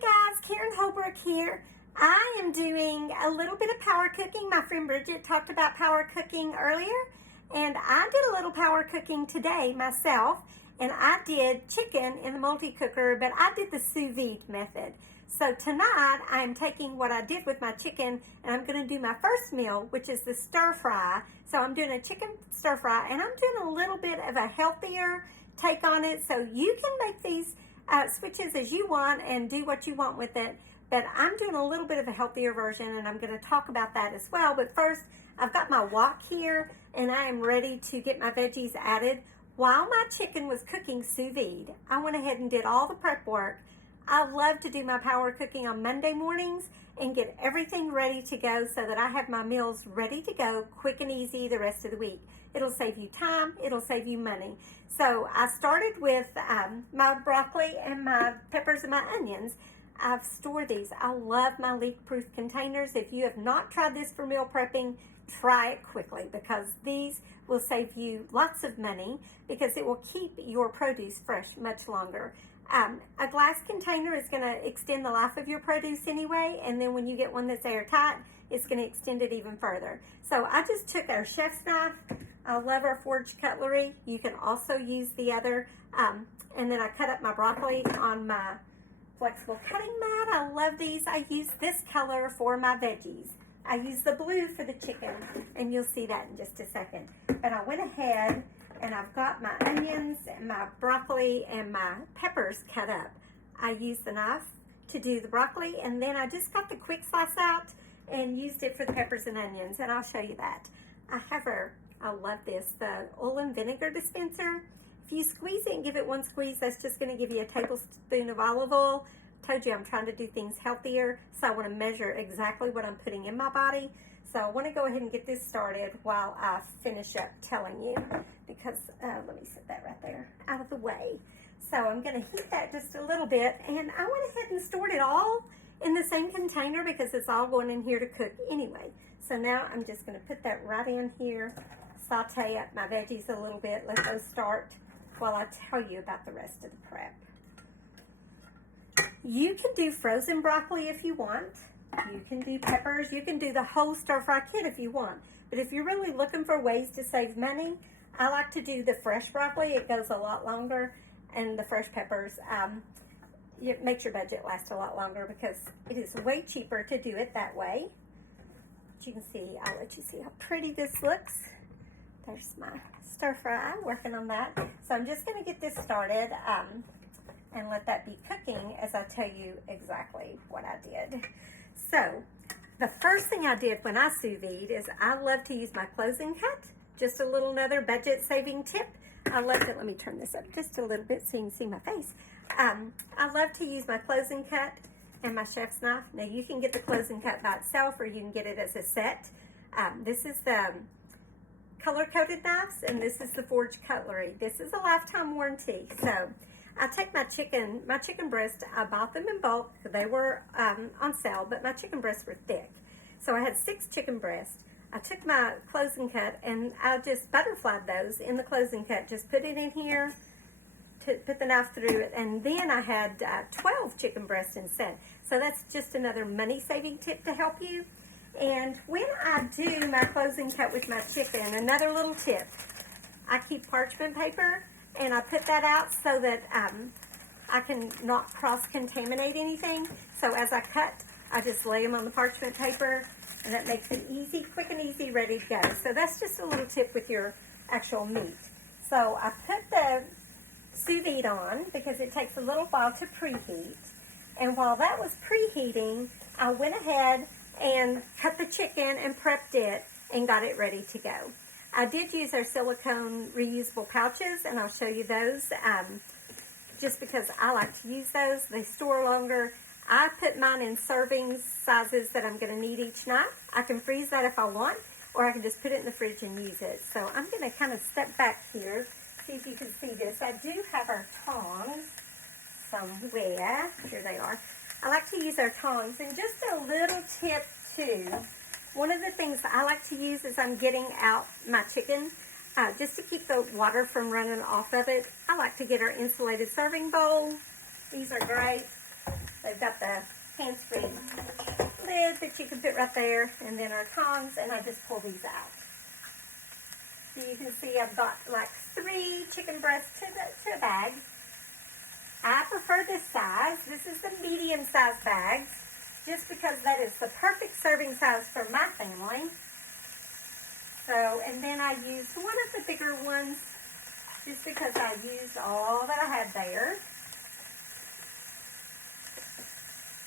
Hey guys, Karen Holbrook here. I am doing a little bit of power cooking. My friend Bridget talked about power cooking earlier, and I did a little power cooking today myself, and I did chicken in the multi-cooker, but I did the sous vide method. So tonight I'm taking what I did with my chicken and I'm going to do my first meal, which is the stir fry. So I'm doing a chicken stir fry and I'm doing a little bit of a healthier take on it. So you can make these switches as you want and do what you want with it. But I'm doing a little bit of a healthier version and I'm going to talk about that as well. But first, I've got my wok here and I am ready to get my veggies added. While my chicken was cooking sous vide, I went ahead and did all the prep work. I love to do my power cooking on Monday mornings and get everything ready to go so that I have my meals ready to go quick and easy the rest of the week. It'll save you time, it'll save you money. So I started with my broccoli and my peppers and my onions. I've stored these. I love my leak-proof containers. If you have not tried this for meal prepping, try it quickly because these will save you lots of money because it will keep your produce fresh much longer. A glass container is going to extend the life of your produce anyway, and then when you get one that's airtight, it's going to extend it even further. So I just took our chef's knife. I love our forged cutlery. You can also use the other, and then I cut up my broccoli on my flexible cutting mat. I love these. I use this color for my veggies. I use the blue for the chicken, and you'll see that in just a second. But I went ahead and I've got my onions and my broccoli and my peppers cut up. I used the knife to do the broccoli, and then I just got the quick slice out and used it for the peppers and onions, and I'll show you that. I love this, the oil and vinegar dispenser. If you squeeze it and give it one squeeze, that's just going to give you a tablespoon of olive oil. Told you I'm trying to do things healthier, so I want to measure exactly what I'm putting in my body. So I want to go ahead and get this started while I finish up telling you, because let me set that right there out of the way. So I'm going to heat that just a little bit, and I went ahead and stored it all in the same container because it's all going in here to cook anyway. So now I'm just going to put that right in here, saute up my veggies a little bit, let those start while I tell you about the rest of the prep. You can do frozen broccoli if you want. You can do peppers. You can do the whole stir-fry kit if you want. But if you're really looking for ways to save money, I like to do the fresh broccoli. It goes a lot longer. And the fresh peppers, it makes your budget last a lot longer because it is way cheaper to do it that way. But you can see, I'll let you see how pretty this looks. There's my stir-fry, working on that. So I'm just going to get this started and let that be cooking as I tell you exactly what I did. So the first thing I did when I sous vide is I love to use my closing cut. Just a little another budget saving tip. I love to, let me turn this up just a little bit so you can see my face. I love to use my closing cut and my chef's knife. Now you can get the closing cut by itself or you can get it as a set. This is the color-coded knives and this is the forged cutlery. This is a lifetime warranty. So I take my chicken breast, I bought them in bulk. They were on sale, but my chicken breasts were thick. So I had 6 chicken breasts. I took my closing cut and I just butterflied those in the closing cut. Just put it in here, to put the knife through it, and then I had 12 chicken breasts instead. So that's just another money-saving tip to help you. And when I do my closing cut with my chicken, another little tip, I keep parchment paper and I put that out so that I can not cross-contaminate anything. So as I cut, I just lay them on the parchment paper, and that makes it easy, quick and easy, ready to go. So that's just a little tip with your actual meat. So I put the sous vide on because it takes a little while to preheat. And while that was preheating, I went ahead and cut the chicken and prepped it and got it ready to go. I did use our silicone reusable pouches, and I'll show you those just because I like to use those. They store longer. I put mine in serving sizes that I'm going to need each night. I can freeze that if I want, or I can just put it in the fridge and use it. So I'm going to kind of step back here, see if you can see this. I do have our tongs somewhere. Here they are. I like to use our tongs, and just a little tip too. One of the things that I like to use as I'm getting out my chicken, just to keep the water from running off of it, I like to get our insulated serving bowl. These are great. They we've got the hands-free lid that you can put right there, and then our tongs, and I just pull these out. So you can see I've got like 3 chicken breasts to a bag. I prefer this size. This is the medium-sized bags, just because that is the perfect serving size for my family. So, and then I used one of the bigger ones, just because I used all that I had there.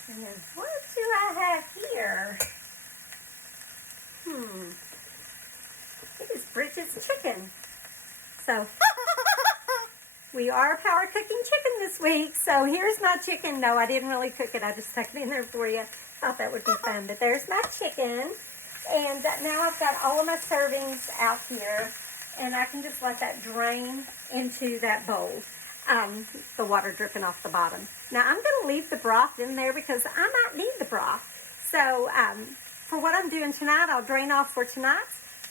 And then what do I have here? It is Bridget's chicken. So, we are power cooking chicken this week. So here's my chicken. No, I didn't really cook it. I just stuck it in there for you. Thought that would be fun. But there's my chicken. And now I've got all of my servings out here. And I can just let that drain into that bowl. The water dripping off the bottom. Now I'm going to leave the broth in there because I might need the broth. So for what I'm doing tonight, I'll drain off for tonight.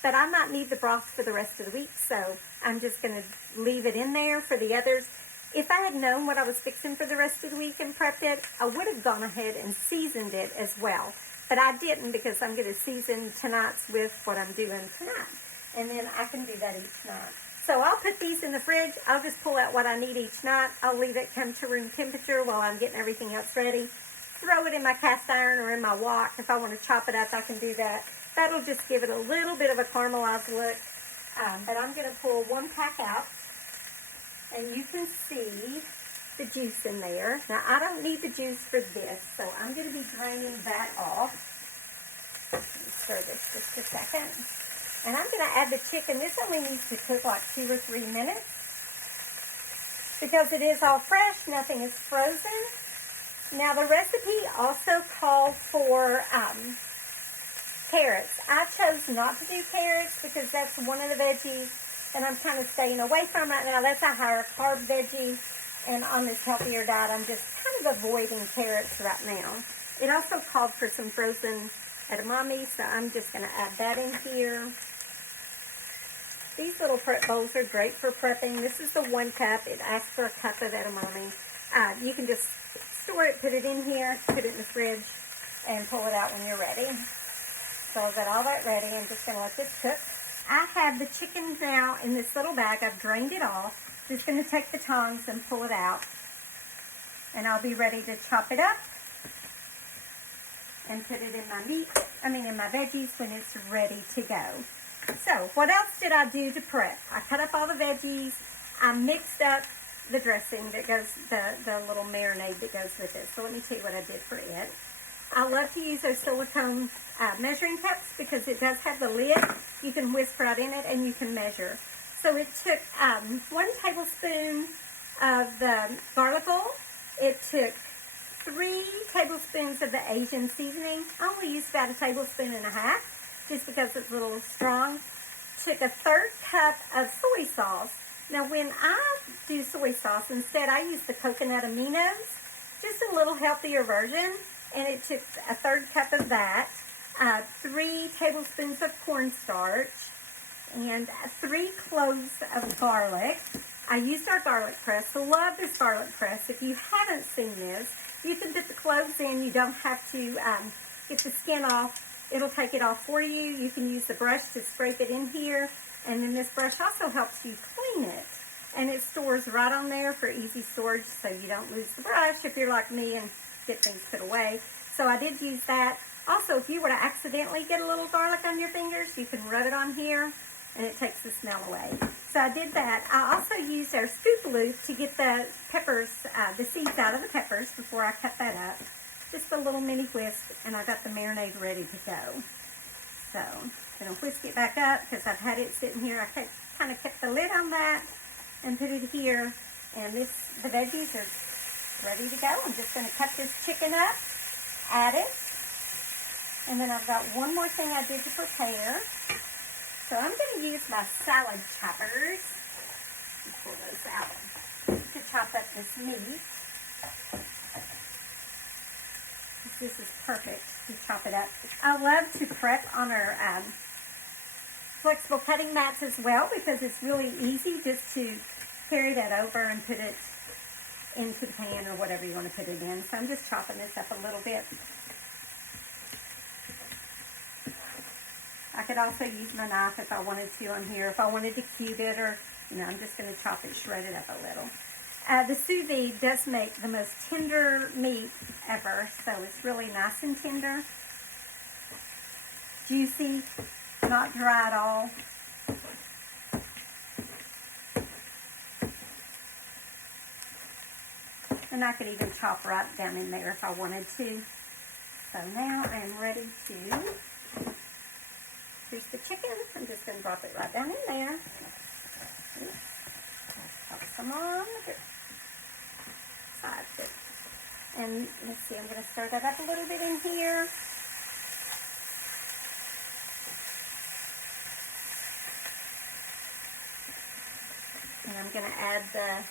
But I might need the broth for the rest of the week. So I'm just going to leave it in there for the others. If I had known what I was fixing for the rest of the week and prepped it, I would have gone ahead and seasoned it as well. But I didn't, because I'm going to season tonight's with what I'm doing tonight. And then I can do that each night. So I'll put these in the fridge. I'll just pull out what I need each night. I'll leave it come to room temperature while I'm getting everything else ready. Throw it in my cast iron or in my wok. If I want to chop it up, I can do that. That'll just give it a little bit of a caramelized look. But I'm going to pull 1 pack out. And you can see the juice in there. Now, I don't need the juice for this, so I'm going to be draining that off. Let me stir this just a second. And I'm going to add the chicken. This only needs to cook like 2 or 3 minutes. Because it is all fresh, nothing is frozen. Now, the recipe also called for carrots. I chose not to do carrots because that's one of the veggies and I'm kind of staying away from right now. That's a higher carb veggie, and on this healthier diet, I'm just kind of avoiding carrots right now. It also called for some frozen edamame, so I'm just going to add that in here. These little prep bowls are great for prepping. This is the 1 cup. It asks for a cup of edamame. You can just store it, put it in here, put it in the fridge, and pull it out when you're ready. So I've got all that ready. I'm just going to let this cook. I have the chicken now in this little bag. I've drained it off. Just going to take the tongs and pull it out. And I'll be ready to chop it up and put it in my meat, in my veggies when it's ready to go. So, what else did I do to prep? I cut up all the veggies. I mixed up the dressing that goes, the little marinade that goes with it. So let me tell you what I did for it. I love to use those silicone measuring cups because it does have the lid. You can whisk right in it and you can measure. So it took 1 tablespoon of the garlic oil. It took 3 tablespoons of the Asian seasoning. I only used about 1.5 tablespoons just because it's a little strong. Took a 1/3 cup of soy sauce. Now when I do soy sauce, instead I use the coconut aminos, just a little healthier version. And it took a 1/3 cup of that, 3 tablespoons of cornstarch, and 3 cloves of garlic. I used our garlic press. Love this garlic press. If you haven't seen this, you can put the cloves in. You don't have to get the skin off. It'll take it off for you. You can use the brush to scrape it in here. And then this brush also helps you clean it. And it stores right on there for easy storage so you don't lose the brush if you're like me and get things put away. So I did use that. Also, if you were to accidentally get a little garlic on your fingers, you can rub it on here and it takes the smell away. So I did that. I also used our scoop loop to get the peppers, the seeds out of the peppers before I cut that up. Just a little mini whisk, and I got the marinade ready to go. So I'm going to whisk it back up because I've had it sitting here. I kind of kept the lid on that and put it here. And the veggies are ready to go. I'm just going to cut this chicken up, add it, and then I've got one more thing I did to prepare. So I'm going to use my salad choppers, pull those out, to chop up this meat. This is perfect to chop it up. I love to prep on our flexible cutting mats as well because it's really easy just to carry that over and put it into the pan or whatever you want to put it in. So I'm just chopping this up a little bit. I could also use my knife if I wanted to on here, if I wanted to cube it, or, you know, I'm just going to chop it, shred it up a little. The sous vide does make the most tender meat ever, so it's really nice and tender. Juicy, not dry at all. And I could even chop right down in there if I wanted to. So now I am ready to, here's the chicken. I'm just going to drop it right down in there. Oops. Pop some on the sides. And let's see, I'm going to stir that up a little bit in here. And I'm going to add the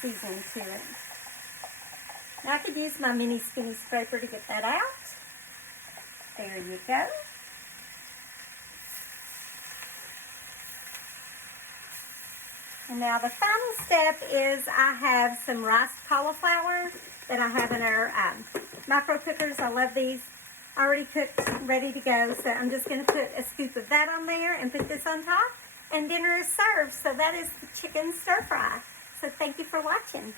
seasoning to it. Now I could use my mini skinny scraper to get that out. There you go. And now the final step is I have some riced cauliflower that I have in our micro cookers. I love these. Already cooked, ready to go. So I'm just going to put a scoop of that on there and put this on top. And dinner is served. So that is the chicken stir fry. So thank you for watching.